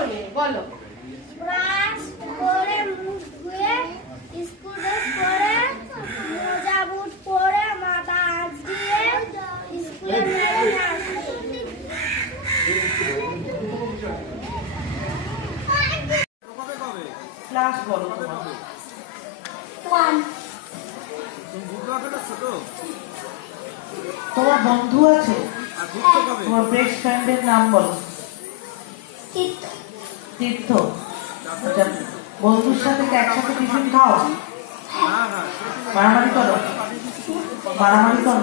করবে বলো? ব্রাশ করে মুখ ধুয়ে স্কুল ড্রেস পরে মোজা বুট পরে মাথা আঁচড়িয়ে স্কুলে মেরে আসবে। ক্লাস বলো তোমার। 1 তোমার বন্ধু আছে? তোমার বেস্ট ফ্রেন্ডের নাম বলো। তীর্থ। আচ্ছা, বন্ধুর সাথে একসাথে টিফিন খাও? মারামারি করো? মারামারি করো?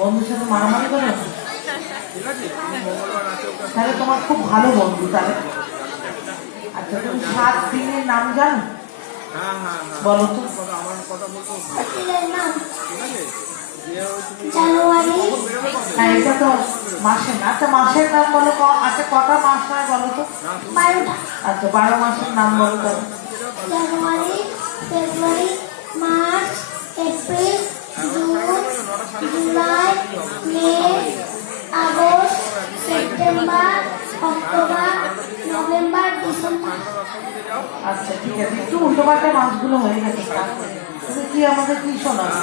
বন্ধুর সাথে মারামারি করো? তাহলে তোমার খুব ভালো বন্ধু তাহলে। আচ্ছা, তুমি 7 দিনের নাম জানো? বলো তো। জানুয়ারি। হ্যাঁ, এটা তো মাসের না। আচ্ছা, মাসের নাম বলো। আচ্ছা, কটা মাস হয় বলো তো? 12টা। আচ্ছা, 12 মাসের নাম বলো তো। January, February, March, April, June, July, May, August, September, October, November, December. আচ্ছা, ঠিক আছে। একটু উল্টোপাল্টা মাসগুলো হয়ে গেছে। তুমি কি আমাদের কি শোনাবে?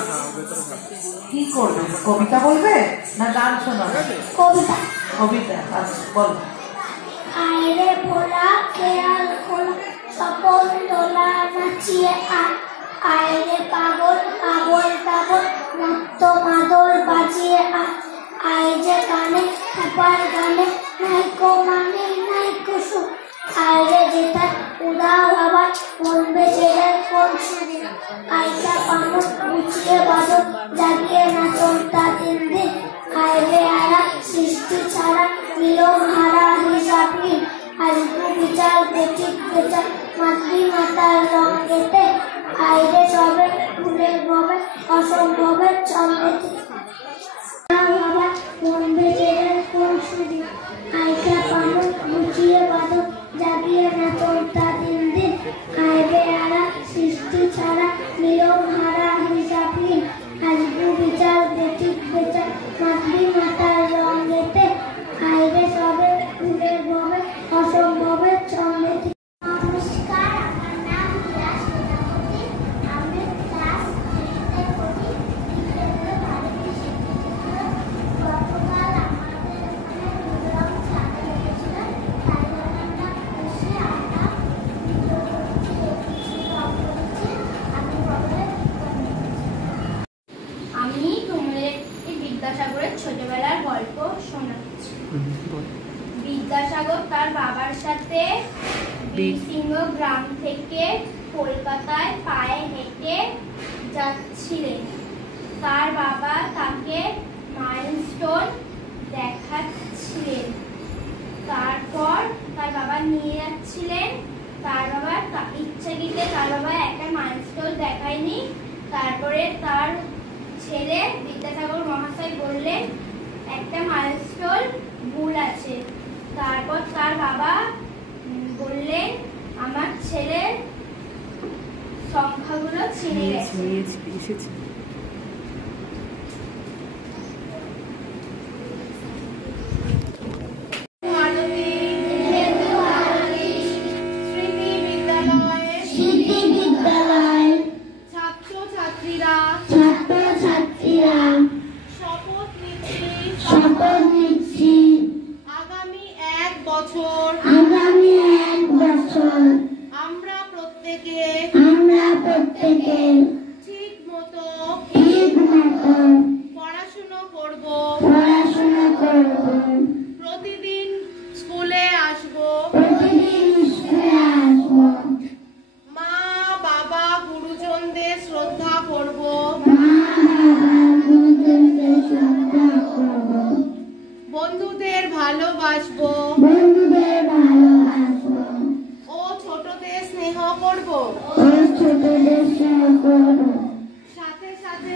কি করবে? কবিতা বলবে না গান শোনাবে? কবিতা। কবিতা। আচ্ছা, বলো। আয়রে ভোলা খেয়াল খোলা স্বপন দোলা নাচিয়ে আয়রে পাগল পাগল পাগল নাট্য মাদল বাজিয়ে আয় যে গানে খাবার গানে নাইকো মানে নাইকো সুর আয়রে যেটা উদাও আবার বলবে জেলে কোন সুরে আইটা পামন গুছিয়ে বাদল জাগিয়ে নাচন তা দিন দিন আয়রে আরা সৃষ্টি ছাড়া মিলন হারা হিসাবহীন আসবো বিচার বেঠিক বেচার মাতৃ মাতার রং গেতে আইরে সবে ভুলে ভবে অসম্ভবের চন্দ্রেতে বাবা বলবে জেলের কোন সুরে আইটা পামন গুছিয়ে বাদল জাগিয়ে নাচন তা দিন দিন আইরে আরা সৃষ্টি ছাড়া মিলন হারা হিসাবহীন আসবো বিচার বেঠিক বেচার মাতৃ মাতার রং গেতে আইরে সবে ভুলে ভবে অসম্ভবের চন্দ্রেতে। নমস্কার, আমার নাম রিয়া সেনাপতি। আমি ক্লাস 3-তে পড়ি। বিকেলে ভারতী শিক্ষিত। গতকাল আমাদের এখানে প্রোগ্রাম চালু হয়েছিল, তাই জন্য আমরা খুশি। আমরা ভিডিও করেছি, লিখেছি, ব্লগ করেছি। আমি বলে আমি তোমাদের একটি বিদ্যাসাগরের ছোটবেলার গল্প শোনাচ্ছি। বিদ্যাসাগর তার বাবার সাথে বীরসিংহ গ্রাম থেকে কলকাতায় পায়ে হেঁটে যাচ্ছিলেন। তার বাবা তাকে মাইলস্টোন দেখাচ্ছিলেন। তারপর তার বাবা নিয়ে যাচ্ছিলেন। তার বাবা ইচ্ছাকৃত তার বাবা একটা মাইলস্টোন দেখায়নি। তারপরে তার ছেলে বিদ্যাসাগর মহাশয় বললেন একটা মাইলস্টোন ভুল আছে। তারপর তার বাবা বললেন আমার ছেলে সংখ্যাগুলো চিনে গেছে। প্রতিদিন স্কুলে আসবো। মা বাবা গুরুজনদের শ্রদ্ধা করব। বন্ধুদের ভালোবাসবো। ও ছোটদের স্নেহ করব। সাথে সাথে